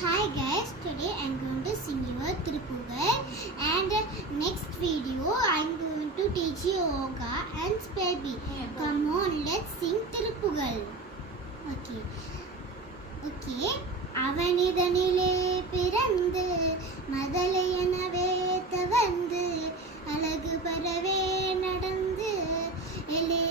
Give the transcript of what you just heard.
Hi guys, today I'm going to sing you a Tirupugal, and next video I'm going to teach you yoga and spell bee. Come on, let's sing Tirupugal. Okay. அவனிதனிலே பிறந்து மதலையனவே தவந்து அழகு பரவே நடந்து எலே